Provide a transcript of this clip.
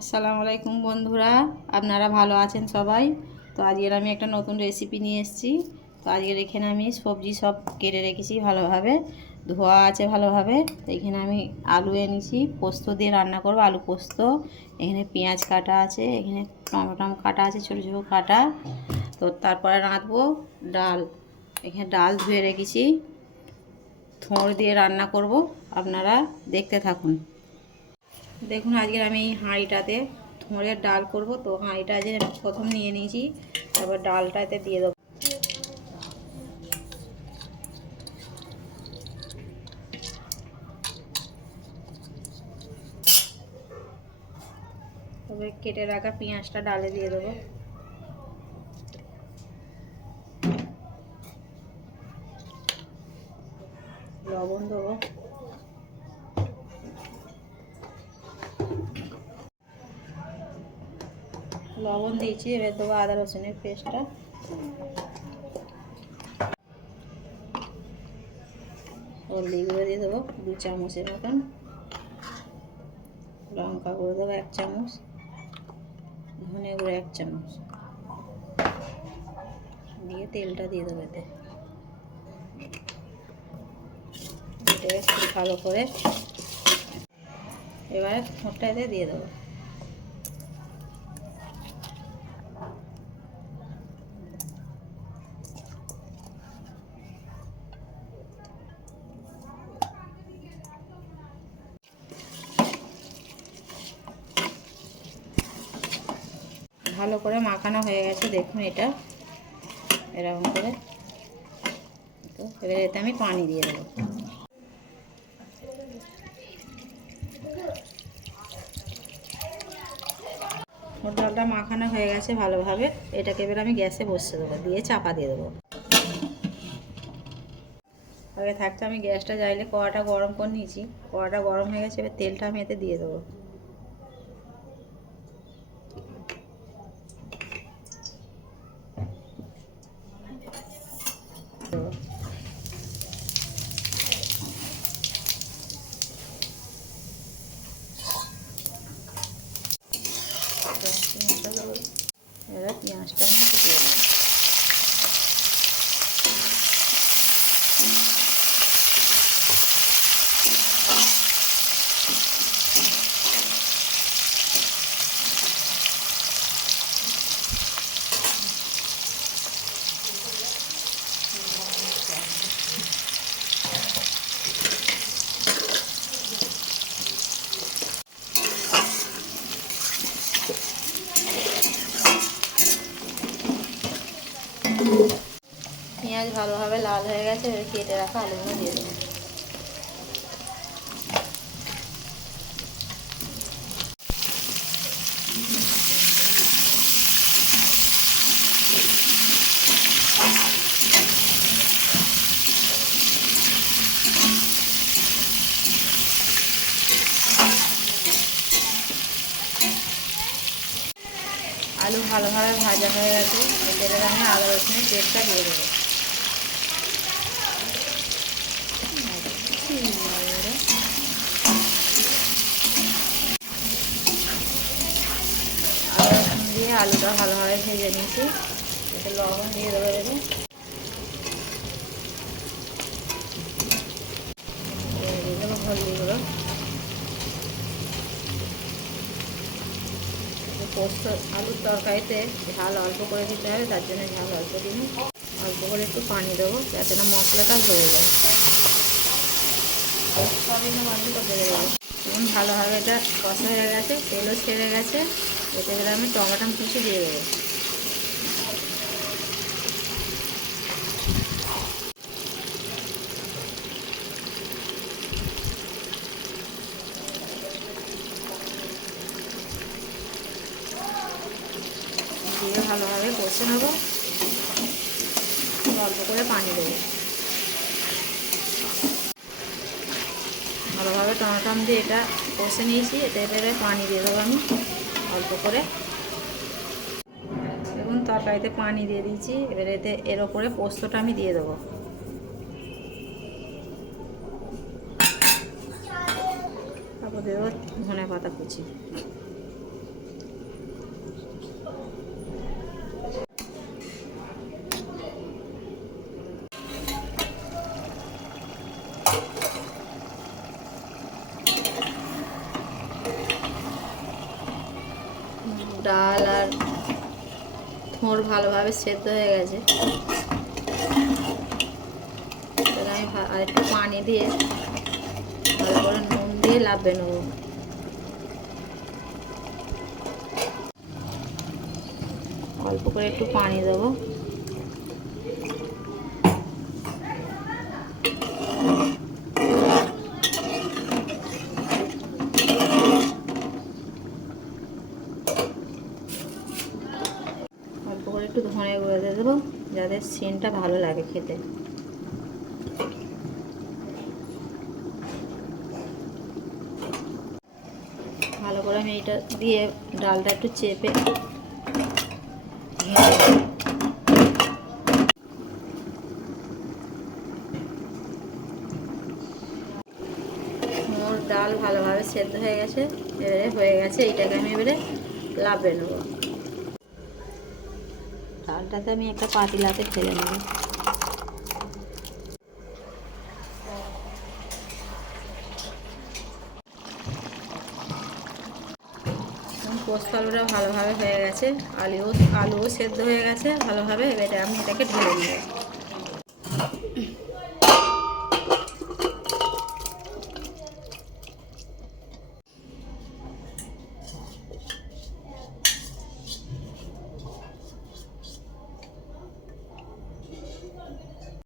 আসসালামু আলাইকুম বন্ধুরা, আপনারা ভালো আছেন সবাই। তো আজকের আমি একটা নতুন রেসিপি নিয়ে এসেছি। তো আজকের এখানে আমি সবজি সব কেটে রেখেছি, ভালোভাবে ধোয়া আছে ভালোভাবে। তো এখানে আমি আলু এনেছি, পোস্ত দিয়ে রান্না করব, আলু পোস্ত। এখানে পেঁয়াজ কাটা আছে, এখানে টমেটো কাটা আছে, ছোটো ছোটো কাটা। তো তারপরে রাঁধবো ডাল। এখানে ডাল ধুয়ে রেখেছি, থোড় দিয়ে রান্না করব। আপনারা দেখতে থাকুন। দেখুন আজকের আমি এই হাঁড়িটাতে থোড়ের ডাল করব। তো হাঁড়িটা যে প্রথম নিয়ে নিয়েছি, তারপর ডালটাতে দিয়ে দেবো। তবে কেটে রাখা পেঁয়াজটা ডালে দিয়ে দেবো। লবণ দেবো, লবণ দিয়েছি। এবার দেবো আদা রসুনের পেস্টটা, হলদি গুঁড়ো দিয়ে দেবো 2 চামচের মতন, লঙ্কা গুঁড়ো দেবো 1 চামচ, ধনে গুঁড়ো 1 চামচ দিয়ে তেলটা দিয়ে দেবো। এতে খুব ভালো করে এবার ফোঁটাতে দিয়ে দেবো। ভালো করে মাখানো হয়ে গেছে, দেখুন এটা এরকম করে। তো এবার এতে আমি পানি দিয়ে দেবো। ডালটা মাখানো হয়ে গেছে ভালোভাবে। এটাকে এবার আমি গ্যাসে বসিয়ে দেবো, দিয়ে চাপা দিয়ে দেবো। আগে থাকতে আমি গ্যাসটা জ্বালিয়ে কড়াটা গরম করে নিয়েছি। কড়াটা গরম হয়ে গেছে, এবার তেলটা আমি এতে দিয়ে দেবো। এবার পেঁয়াজটা আমি দিয়ে দেবো। পেঁয়াজ ভালোভাবে লাল হয়ে গেছে, এবার কেটে রাখা আলুগুলো দিয়ে দেবো। আলু ভালোভাবে ভাজা হয়ে গেছে, এবার আমি আদা রসুনের পেস্টটা দিয়ে দেবো। আদা রসুন দিয়ে আলুটা ভালোভাবে ভেজে নিয়েছি। এতে লবণ দিয়ে দেবো। দেবো হলদি গুঁড়ো। পোস্ত আলুর তরকারিতে ঝাল অল্প করে দিতে হবে, তার জন্য ঝাল অল্প দিন, অল্প করে একটু পানি দেবো যাতে না মশলাটা ধরে যায়। সবই বন্ধ করতে দেবো। এবং ভালোভাবে এটা কষা হয়ে গেছে, তেলও ছেড়ে গেছে। এতে করে আমি টমেটো কুচি দিয়ে দেবো। দিয়ে ভালোভাবে কষে নেবো, অল্প করে পানি দেবো। ভালোভাবে টমেটো দিয়ে এটা কষে নিয়েছি। এতে এবারে পানি দিয়ে দেবো আমি অল্প করে। দেখুন তরকারিতে পানি দিয়ে দিয়েছি। এবার এতে এর ওপরে পোস্তটা আমি দিয়ে দেবো। তারপর দেবো ধনে পাতা কুচি। ডাল আর থোড় ভালোভাবে সেদ্ধ হয়ে গেছে। আমি আর একটু পানি দিয়ে ভালো করে নুন দিয়ে লাফিয়ে নেবো। অল্প করে একটু পানি দেবো। অল্প করে একটু ধনে গুঁড়ো দিয়ে দেবো যাতে সেন্টটা ভালো লাগে খেতে। ভালো করে আমি এটা দিয়ে ডালটা একটু চেপে মোর ডাল ভালোভাবে সেদ্ধ হয়ে গেছে। এবারে হয়ে গেছে, এইটাকে আমি এবারে লাফিয়ে নেবো। ডালটাতে আমি একটা পাতিলাতে ঢেলে নেব। পোস্ত আলুটা ভালোভাবে হয়ে গেছে, আলুও সেদ্ধ হয়ে গেছে ভালোভাবে। এবারে আমি এটাকে ঢেলে নেব।